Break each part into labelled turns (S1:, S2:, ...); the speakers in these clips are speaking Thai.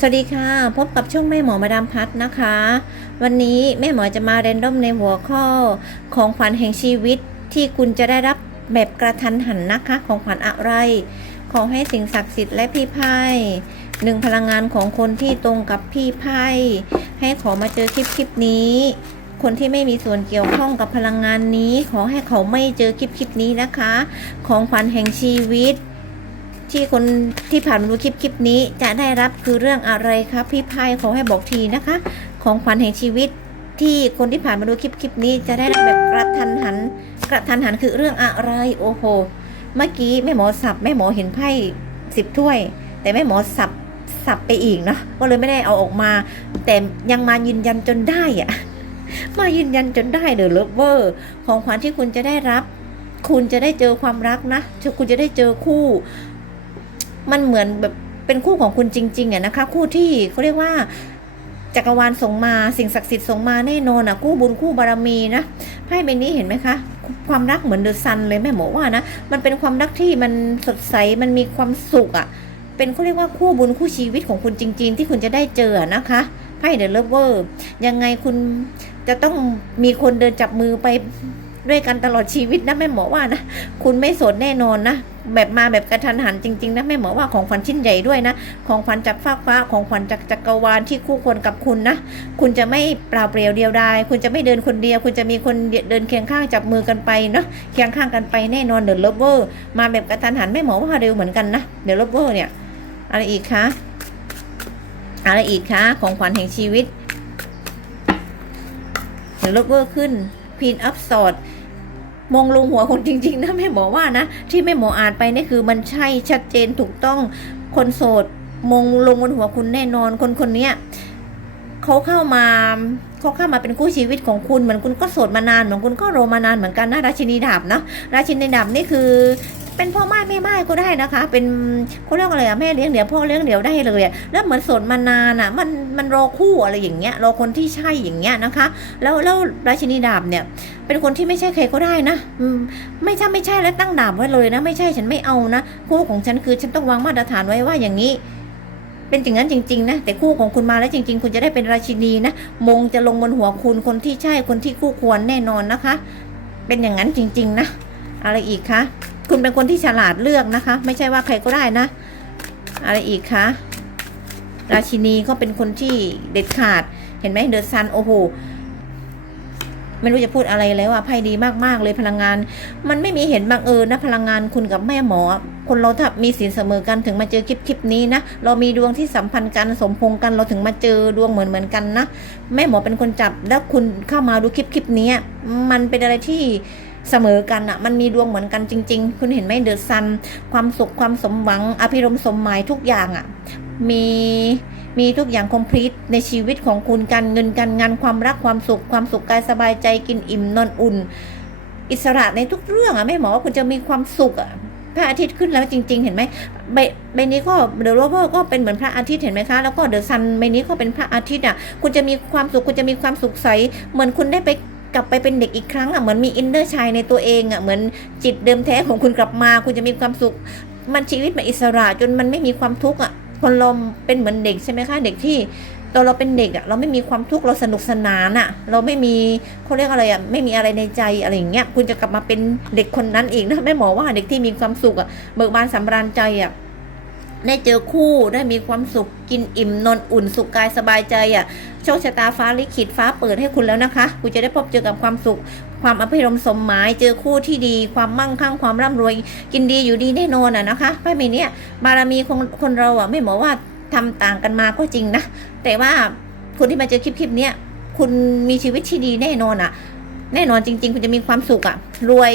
S1: สวัสดีค่ะ พบกับช่องแม่หมอมาดามพัฒนะคะ วันนี้แม่หมอจะมาเรนดอมในหัวข้อของขวัญแห่งชีวิตที่คุณจะได้รับแบบกระทันหันนะคะ ของขวัญอะไร ขอให้สิ่งศักดิ์สิทธิ์และพี่ไพ่หนึ่งพลังงานของคนที่ตรงกับพี่ไพ่ให้ขอมาเจอคลิปคลิปนี้ คนที่ไม่มีส่วนเกี่ยวข้องกับพลังงานนี้ ขอให้เขาไม่เจอคลิปคลิปนี้นะคะ ของขวัญแห่งชีวิต ที่คนที่ผ่านมาดูคลิปคลิปนี้จะได้รับคือเรื่องอะไรครับพี่ไพ่ขอให้บอกทีนะคะ ของขวัญแห่งชีวิตที่คนที่ผ่านมาดูคลิปคลิปนี้จะได้รับแบบกระทันหัน กระทันหันคือเรื่องอะไรโอ้โหเมื่อกี้แม่หมอสับแม่หมอเห็นไพ่สิบถ้วย แต่แม่หมอสับสับไปอีกเนาะก็เลยไม่ได้เอาออกมา แต่ยังมายืนยันจนได้อะมายืนยันจนได้เดอเลิฟเวอร์ของขวัญที่คุณจะได้รับ คุณจะได้เจอความรักนะคุณจะได้เจอคู่ มันเหมือนแบบเป็นคู่ของคุณจริงๆอะนะคะ คู่ที่เขาเรียกว่าจักรวาลส่งมาสิ่งศักดิ์สิทธิ์ส่งมาแน่นอนอะคู่บุญคู่บารมีนะไพ่ใบนี้เห็นไหมคะ ความรักเหมือนเดอะซันเลยแม่หมอว่านะ มันเป็นความรักที่มันสดใสมันมีความสุขอะเป็นเขาเรียกว่าคู่บุญคู่ชีวิตของคุณจริง ๆ ที่คุณจะได้เจอนะคะไพ่เดอะเลเวอร์ยังไงคุณจะต้องมีคนเดินจับมือไปด้วยกันตลอดชีวิตนะแม่หมอว่านะ คุณไม่โสดแน่นอนนะ แบบมาแบบกระทันหันจริงๆนะแม่หมอว่าของขวัญชิ้นใหญ่ด้วยนะ ของขวัญจากฟ้ากฟ้าของขวัญจากจักรวาลที่คู่ควรกับคุณนะ คุณจะไม่เปล่าเปลี่ยวเดียวดายคุณจะไม่เดินคนเดียว คุณจะมีคนเดินเคียงข้างจับมือกันไปเนาะเคียงข้างกันไปแน่นอนเดอะเลเวอร์มาแบบกระทันหันแม่หมอว่าเร็วเหมือนกันนะเดอะเลเวอร์เนี่ยอะไรอีกคะอะไรอีกคะของขวัญแห่งชีวิตเดอะเลเวอร์ขึ้นพีนอัพสอด มองลงหัวคนจริง ๆ นะแม่หมอว่านะ ที่แม่หมออ่านไปนี่คือมันใช่ชัดเจนถูกต้องคนโสดมองลงบนหัวคุณแน่นอนคนคนเนี้ยเขาเข้ามาเขาเข้ามาเป็นคู่ชีวิตของคุณเหมือนคุณก็โสดมานานเหมือนคุณก็โรมานานเหมือนกันนะราชินีดาบเนาะราชินีดาบนี่คือ เป็นพ่อไม้แม่ไม้ก็ได้นะคะ เป็นเขาเรียกอะไรอะแม่เลี้ยงเดี่ยวพ่อเลี้ยงเดี่ยวได้เลยอะแล้วเหมือนสดมานานอะมันมันรอคู่อะไรอย่างเงี้ยรอคนที่ใช่อย่างเงี้ยนะคะ แล้วแล้วราชินีดาบเนี่ย เป็นคนที่ไม่ใช่ใครก็ได้นะอืมไม่ใช่ไม่ใช่แล้วตั้งดาบไว้เลยนะ ไม่ใช่ฉันไม่เอานะคู่ของฉันคือฉันต้องวางมาตรฐานไว้ว่าอย่างนี้เป็นอย่างนั้นจริงๆนะแต่คู่ของคุณมาแล้วจริง ๆ คุณจะได้เป็นราชินีนะมงจะลงบนหัวคุณคนที่ใช่คนที่คู่ควรแน่นอนนะคะ เป็นอย่างนั้นจริง ๆ นะ อะไรอีกคะ คุณเป็นคนที่ฉลาดเลือกนะคะ ไม่ใช่ว่าใครก็ได้นะ อะไรอีกคะราชินีก็เป็นคนที่เด็ดขาด เห็นไหมเดอะซันโอ้โหไม่รู้จะพูดอะไรแล้วอะไพ่ดีมากๆเลยพลังงาน มันไม่มีเห็นบังเอิญนะพลังงานคุณกับแม่หมอ คนเราถ้ามีสินเสมอกันถึงมาเจอคลิปคลิปนี้นะเรามีดวงที่สัมพันธ์กันสมพงกันเราถึงมาเจอดวงเหมือนเหมือนกันนะแม่หมอเป็นคนจับแล้วคุณเข้ามาดูคลิปคลิปนี้มันเป็นอะไรที่ เสมอกันอะมันมีดวงเหมือนกันจริง ๆ คุณเห็นไหมเดอะซัน ความสุขความสมหวัง อภิรมย์สมหมายทุกอย่างอะมีมีทุกอย่างคอมพลีทในชีวิตของคุณการเงินการงานความรักความสุข ความสุขกายสบายใจกินอิ่มนอนอุ่น อิสระในทุกเรื่องอะแม่หมอว่าคุณจะมีความสุขอะพระอาทิตย์ขึ้นแล้วจริง ๆ เห็นไหมใบใบนี้ก็เดอะโรเวอร์ก็เป็นเหมือนพระอาทิตย์เห็นไหมคะ แล้วก็เดอะซันใบนี้ก็เป็นพระอาทิตย์อะ คุณจะมีความสุข คุณจะมีความสุขใส เหมือนคุณได้ไป กลับไปเป็นเด็กอีกครั้งอะเหมือนมีอินเนอร์ชายในตัวเองอะเหมือนจิตเดิมแท้ของคุณกลับมา คุณจะมีความสุข มันชีวิตมันอิสระจนมันไม่มีความทุกข์อะคนเราเป็นเหมือนเด็กใช่ไหมคะเด็กที่ตอนเราเป็นเด็กอะเราไม่มีความทุกข์เราสนุกสนานอะเราไม่มีเขาเรียกอะไรอะไม่มีอะไรในใจอะไรอย่างเงี้ยคุณจะกลับมาเป็นเด็กคนนั้นอีกนะแม่หมอว่าเด็กที่มีความสุขอะเบิกบานสำราญใจอะ ได้เจอคู่ได้มีความสุขกินอิ่มนอนอุ่นสุขกายสบายใจอะโชคชะตาฟ้าลิขิตฟ้าเปิดให้คุณแล้วนะคะ คุณจะได้พบเจอกับความสุข ความอภิรมย์สมหมายเจอคู่ที่ดี ความมั่งคั่งความร่ำรวย กินดีอยู่ดีแน่นอนอะนะคะไพ่ใบเนี้ยบารมีของคนเราอะไม่หมอว่าทำต่างกันมาก็จริงนะ แต่ว่าคนที่มาเจอคลิปคลิปเนี้ยคุณมีชีวิตที่ดีแน่นอนอะ แน่นอนจริง ๆ คุณจะมีความสุขอะ รวย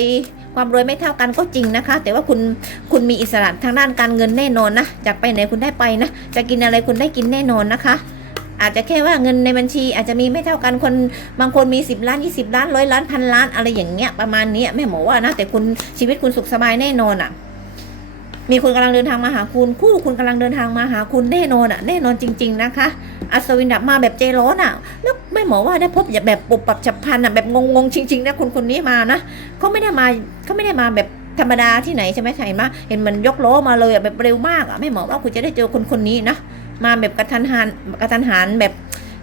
S1: ความรวยไม่เท่ากันก็จริงนะคะ แต่ว่าคุณคุณมีอิสระทางด้านการเงินแน่นอนนะจากไปไหนคุณได้ไปนะ จะกินอะไรคุณได้กินแน่นอนนะคะอาจจะแค่ว่าเงินในบัญชีอาจจะมีไม่เท่ากันคนบางคนมี 10 ล้าน 20 ล้านร้อยล้านพันล้านอะไรอย่างเงี้ยประมาณนี้แม่หมอว่านะแต่คุณชีวิตคุณสุขสบายแน่นอนอะ่ะ มีคนกำลังเดินทางมาหาคุณ คู่คุณกำลังเดินทางมาหาคุณแน่นอนอะแน่นอนจริง ๆ นะคะ อัศวินดับมาแบบใจร้อนอะ แล้วแม่หมอว่าได้พบแบบปุบปับฉับพลันอะแบบงงๆจริงๆนะคนคนนี้มานะเขาไม่ได้มาเขาไม่ได้มาแบบธรรมดาที่ไหนใช่ไหมใช่ไหมเห็นมันยกล้อมาเลยแบบเร็วมากอะแม่หมอว่าคุณจะได้เจอคนคนนี้นะมาแบบกระทันหันกระทันหันแบบ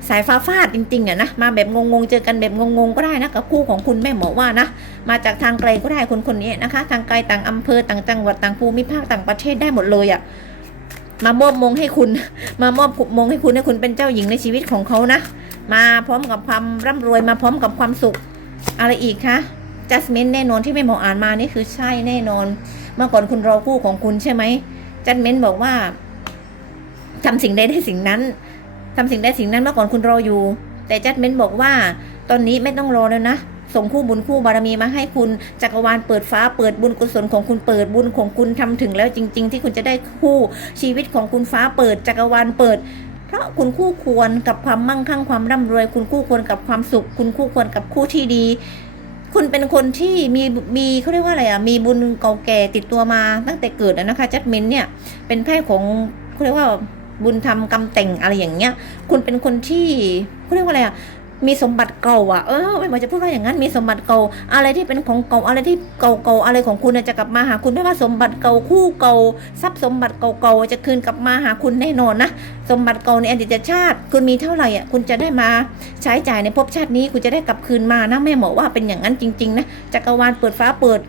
S1: สายฟ้าฟาดจริงๆอะนะมาแบบงงๆเจอกันแบบงงๆก็ได้นะกับคู่ของคุณแม่หมอว่านะมาจากทางไกลก็ได้คนคนนี้นะคะ ทางไกลต่างอำเภอต่างจังหวัดต่างภูมิภาคต่างประเทศได้หมดเลยอะ่ะมามอบมงให้คุณ มามอบมงให้คุณให้คุณเป็นเจ้าหญิงในชีวิตของเขานะ มาพร้อมกับความร่ำรวยมาพร้อมกับความสุข อะไรอีกคะจัสมินแน่นอนที่แม่หมออ่านมานี่คือใช่แน่นอน เมื่อก่อนคุณรอคู่ของคุณใช่ไหมจัสมินบอกว่าทำสิ่งใดได้สิ่งนั้น ทำสิ่งใดสิ่งนั้นเมื่อก่อนคุณรออยู่ แต่จัสมินบอกว่า ตอนนี้ไม่ต้องรอแล้วนะส่งคู่บุญคู่บารมีมาให้คุณจักรวาลเปิดฟ้าเปิดบุญกุศลของคุณเปิดบุญของคุณทำถึงแล้วจริง ๆ ที่คุณจะได้คู่ชีวิตของคุณฟ้าเปิดจักรวาลเปิด เพราะคุณคู่ควรกับความมั่งคั่งความร่ำรวย คุณคู่ควรกับความสุข คุณคู่ควรกับคู่ที่ดี คุณเป็นคนที่มีมีเขาเรียกว่าอะไรอะมีบุญเก่าแก่ติดตัวมาตั้งแต่เกิดนะคะจัดเมนเนี่ยเป็นไพ่ของเขาเรียกว่า บุญทำกรรมแต่งอะไรอย่างเงี้ย คุณเป็นคนที่เขาเรียกว่าอะไรอะมีสมบัติเก่าอะ เออไม่หมาจะพูดว่าอย่างนั้น มีสมบัติเก่า อะไรที่เป็นของเก่า อะไรที่เก่าๆ อะไรของคุณจะกลับมาหาคุณไม่ว่าสมบัติเก่าคู่เก่าทรัพย์สมบัติเก่าๆ จะคืนกลับมาหาคุณแน่นอนนะ สมบัติเก่าในอดีตชาติ คุณมีเท่าไหร่อะ คุณจะได้มาใช้จ่ายในภพชาตินี้ คุณจะได้กลับคืนมานะแม่หมอว่าเป็นอย่างนั้นจริงๆนะ จักรวาลเปิดฟ้าเปิด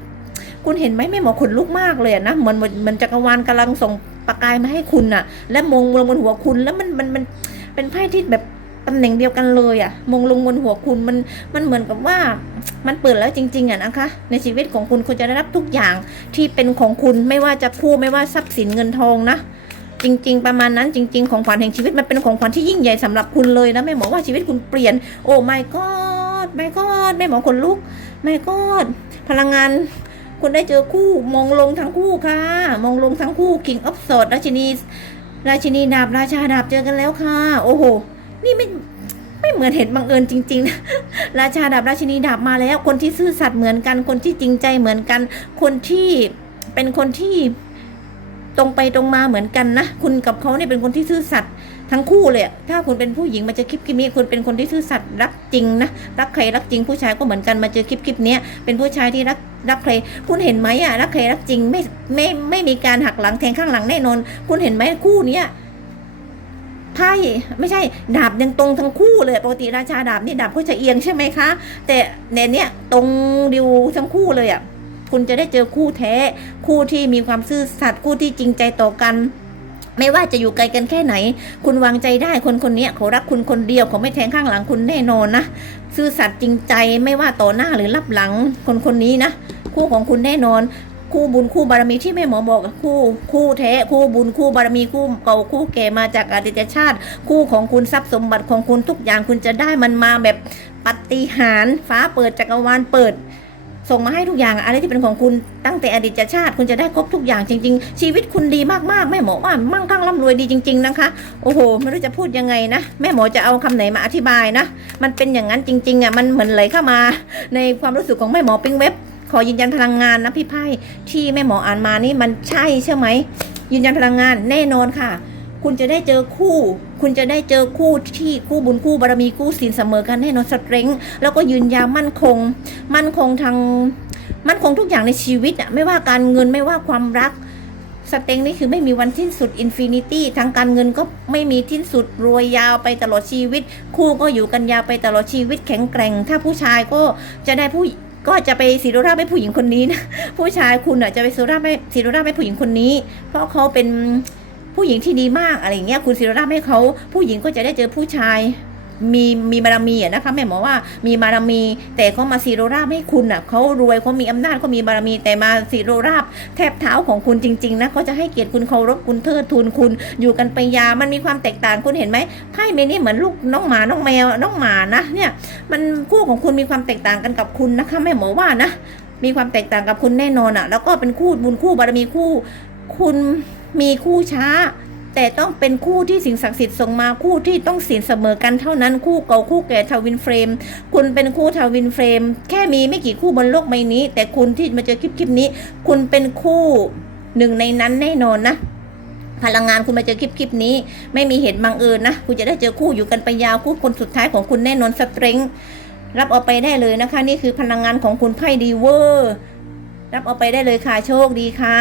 S1: คุณเห็นไหมแม่หมอขนลุกมากเลยนะ เหมือนเหมือนเหมือนจักรวาลกำลังส่ง ประกายมาให้คุณน่ะ และมงลงบนหัวคุณแล้วมันมันมันเป็นไพ่ที่แบบตำแหน่งเดียวกันเลยอะมงลงบนหัวคุณมันมันเหมือนกับว่ามันเปิดแล้วจริง ๆอะนะคะ ในชีวิตของคุณคุณจะได้รับทุกอย่างที่เป็นของคุณไม่ว่าจะคู่ไม่ว่าทรัพย์สินเงินทองนะจริง ๆ ประมาณนั้นจริง ๆ ของขวัญแห่งชีวิตมันเป็นของขวัญที่ยิ่งใหญ่สำหรับคุณเลยนะแม่หมอว่าชีวิตคุณเปลี่ยน โอ้ my god my god แม่หมอขนลุก my god พลังงาน คุณได้เจอคู่มองลงทั้งคู่ค่ะมองลงทั้งคู่ King of s w o r d ราชินี ราชินีดาบราชาดาบเจอกันแล้วค่ะ โอ้โห นี่ไม่ไม่เหมือนเห็นบังเอิญจริงๆนะราชาดาบราชินีดาบมาแล้ว คนที่ซื่อสัตย์เหมือนกัน คนที่จริงใจเหมือนกัน คนที่เป็นคนที่ตรงไปตรงมาเหมือนกันนะ คุณกับเขาเนี่ยเป็นคนที่ซื่อสัตย์ ทั้งคู่เลยถ้าคุณเป็นผู้หญิงมาเจอคลิปคลิปนี้คุณเป็นคนที่ซื่อสัตย์รักจริงนะรักใครรักจริง ผู้ชายก็เหมือนกันมาเจอคลิปคลิปนี้เป็นผู้ชายที่รักรักใครคุณเห็นไหมอะรักใครรักจริงไม่ไม่ไม่มีการหักหลังแทงข้างหลังแน่นอน คุณเห็นไหมคู่เนี้ยไพ่ไม่ใช่ดาบยังตรงทั้งคู่เลยปกติราชาดาบนี่ดาบเขาจะเอียงใช่ไหมคะ แต่ในเนี้ยตรงดิวทั้งคู่เลยอะคุณจะได้เจอคู่แท้ คู่ที่มีความซื่อสัตย์คู่ที่จริงใจต่อกัน ไม่ว่าจะอยู่ไกลกันแค่ไหน คุณวางใจได้คนคนนี้เขารักคุณคนเดียวเขาไม่แทงข้างหลังคุณแน่นอนนะซื่อสัตย์จริงใจไม่ว่าต่อหน้าหรือรับหลังคนคนนี้นะ คู่ของคุณแน่นอน คู่บุญคู่บารมีที่แม่หมอบอกคู่ คู่แท้คู่บุญคู่บารมีคู่เก่าคู่แก่มาจากอดีตชาติ คู่ของคุณทรัพย์สมบัติของคุณทุกอย่างคุณจะได้มันมาแบบปฏิหารฟ้าเปิดจักรวาลเปิด ส่งมาให้ทุกอย่างอะไรที่เป็นของคุณตั้งแต่อดีตชาติ คุณจะได้ครบทุกอย่างจริง ๆ ชีวิตคุณดีมากๆแม่หมอว่ามั่งคั่งร่ำรวยดีจริง ๆ นะคะ โอ้โหไม่รู้จะพูดยังไงนะแม่หมอจะเอาคำไหนมาอธิบายนะ มันเป็นอย่างนั้นจริงๆอะมันเหมือนไหลเข้ามา ในความรู้สึกของแม่หมอปิงเว็บ ขอยืนยันพลังงานนะพี่ไพ่ที่แม่หมออ่านมานี่มันใช่ใช่ไหมยืนยันพลังงานแน่นอนค่ะ คุณจะได้เจอคู่ คุณจะได้เจอคู่ที่คู่บุญคู่บารมีคู่ศีลเสมอกันแน่นอนสเตรงแล้วก็ยืนยาวมั่นคง มั่นคงทางมั่นคงทุกอย่างในชีวิตอะไม่ว่าการเงินไม่ว่าความรักสเต็งนี่คือไม่มีวันสิ้นสุดอินฟินิตี้ทางการเงินก็ไม่มีที่สุดรวยยาวไปตลอดชีวิต คู่ก็อยู่กันยาวไปตลอดชีวิตแข็งแกร่ง ถ้าผู้ชายก็จะได้ผู้ก็จะไปสีโรราบให้ผู้หญิงคนนี้นะผู้ชายคุณอะจะไปสีโรราบให้สีโรราบให้ผู้หญิงคนนี้ เพราะเขาเป็น ผู้หญิงที่ดีมากอะไรอย่างเงี้ยคุณสีโรราบให้เขาผู้หญิงก็จะได้เจอผู้ชายมีมีบารมีอะนะคะแม่หมอว่ามีบารมี แต่เขามาซีโรราบให้คุณอะเขารวยเขามีอำนาจเขามีบารมี แต่มาซีโรราบแทบเท้าของคุณจริงๆนะเขาจะให้เกียรติคุณเคารพคุณเทิดทูนคุณอยู่กันไปยามันมีความแตกต่างคุณเห็นไหมไพ่เมนี่เหมือนลูกน้องหมาน้องแมวน้องหมานะเนี่ยมันคู่ของคุณมีความแตกต่างกันกับคุณนะคะแม่หมอว่านะ มีความแตกต่างกับคุณแน่นอนอะแล้วก็เป็นคู่บุญคู่บารมีคู่คุณ มีคู่ช้า แต่ต้องเป็นคู่ที่สิ่งศักดิ์สิทธิ์ส่งมาคู่ที่ต้องสินเสมอกันเท่านั้นคู่เก่าคู่แก่ทวินเฟรม คุณเป็นคู่ทวินเฟรม แค่มีไม่กี่คู่บนโลกใบนี้ แต่คุณที่มาเจอคลิปคลิปนี้ คุณเป็นคู่หนึ่งในนั้นแน่นอนนะพลังงานคุณมาเจอคลิปคลิปนี้ ไม่มีเหตุบังเอิญนะ คุณจะได้เจอคู่อยู่กันไปยาวคู่คนสุดท้ายของคุณแน่นอนสตริงรับเอาไปได้เลยนะคะ นี่คือพลังงานของคุณไพ่ดีเวอร์ รับเอาไปได้เลยค่ะโชคดีค่ะ